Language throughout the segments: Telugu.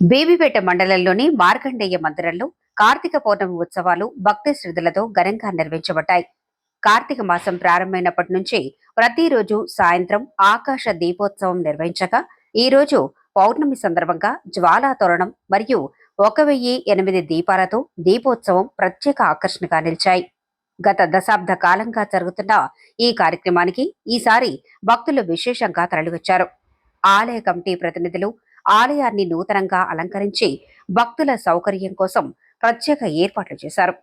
బేబీపేట మండలంలోని మార్కండేయ మందిరంలో కార్తీక పౌర్ణమి ఉత్సవాలు భక్తి శ్రద్ధలతో ఘనంగా నిర్వహించబడ్డాయి. కార్తీక మాసం ప్రారంభమైనప్పటి నుంచి ప్రతిరోజు సాయంత్రం ఆకాశ దీపోత్సవం నిర్వహించగా ఈ రోజు పౌర్ణమి సందర్భంగా జ్వాలా తోరణం మరియు 1008 దీపాలతో దీపోత్సవం ప్రత్యేక ఆకర్షణగా నిలిచాయి. గత దశాబ్ద కాలంగా జరుగుతున్న ఈ కార్యక్రమానికి ఈసారి భక్తులు విశేషంగా తరలివచ్చారు. ఆలయ కమిటీ ప్రతినిధులు ఆలయాన్ని నూతనంగా అలంకరించి భక్తుల సౌకర్యం కోసం ప్రత్యేక ఏర్పాట్లు చేశారు.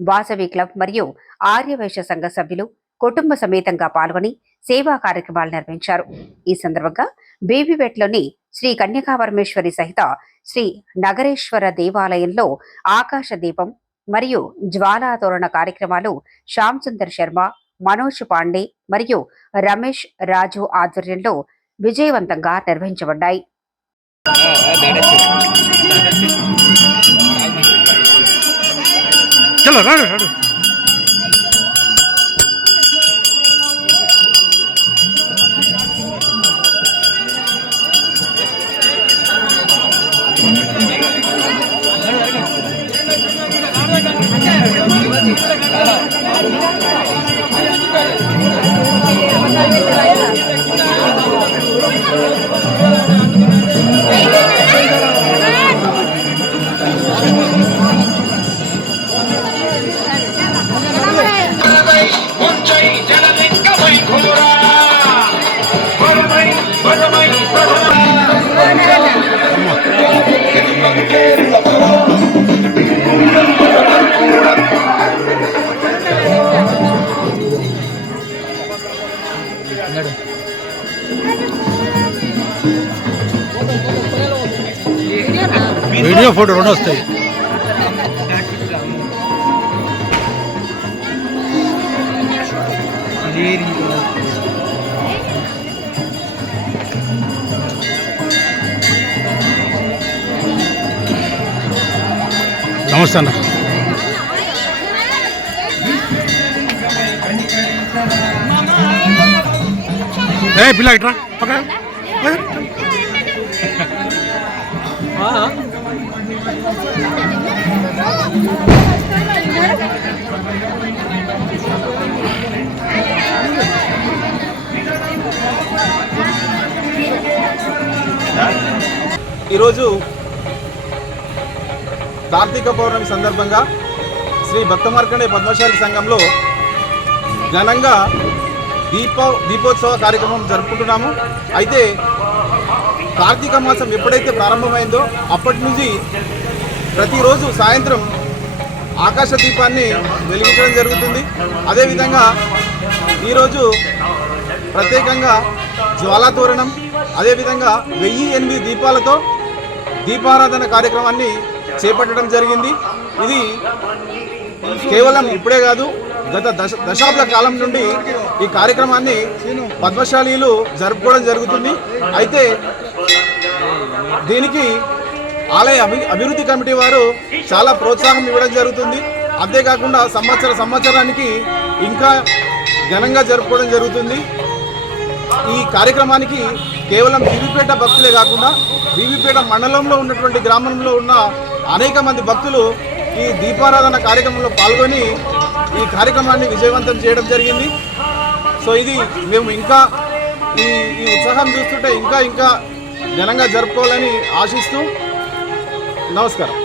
వాసవి క్లబ్ మరియు ఆర్యవైశ్య సంఘ సభ్యులు కుటుంబ సమేతంగా పాల్గొని సేవా కార్యక్రమాలు నిర్వహించారు. ఈ సందర్భంగా బేబీపేటలోని శ్రీ కన్యకాపరమేశ్వరి సహిత శ్రీ నగరేశ్వర దేవాలయంలో ఆకాశ దీపం మరియు జ్వాలా తోరణ కార్యక్రమాలు శ్యామ్ సుందర్ శర్మ, మనోజ్ పాండే మరియు రమేష్ రాజు ఆధ్వర్యంలో విజయవంతంగా నిర్వహించబడ్డాయి. वीडियो फोटो రెండు వస్తాయి. నమస్తే అన్న. ఏ పిల్ల ఇట్రా పక్క. ఈరోజు కార్తీక పౌర్ణమి సందర్భంగా శ్రీ భక్త మార్కండేయ పద్మశాలి సంఘంలో ఘనంగా దీపోత్సవ కార్యక్రమం జరుపుకుంటున్నాము. అయితే కార్తీక మాసం ఎప్పుడైతే ప్రారంభమైందో అప్పటి నుంచి ప్రతిరోజు సాయంత్రం ఆకాశ దీపాన్ని వెలిగించడం జరుగుతుంది. అదేవిధంగా ఈరోజు ప్రత్యేకంగా జ్వాలా తోరణం, అదేవిధంగా 1008 దీపాలతో దీపారాధన కార్యక్రమాన్ని చేపట్టడం జరిగింది. ఇది కేవలం ఇప్పుడే కాదు, గత దశాబ్ద కాలం నుండి ఈ కార్యక్రమాన్ని పద్మశాలీలు జరుపుకోవడం జరుగుతుంది. అయితే దీనికి ఆలయ అభివృద్ధి కమిటీ వారు చాలా ప్రోత్సాహం ఇవ్వడం జరుగుతుంది. అంతేకాకుండా సంవత్సరానికి ఇంకా ఘనంగా జరుపుకోవడం జరుగుతుంది. ఈ కార్యక్రమానికి కేవలం బీబీపేట భక్తులే కాకుండా బీబీపేట మండలంలో ఉన్నటువంటి గ్రామంలో ఉన్న అనేక మంది భక్తులు ఈ దీపారాధన కార్యక్రమంలో పాల్గొని ఈ కార్యక్రమాన్ని విజయవంతం చేయడం జరిగింది. సో ఇది మేము ఇంకా ఈ ఉత్సాహం చూస్తుంటే ఇంకా ఘనంగా జరుపుకోవాలని ఆశిస్తూ నమస్కారం.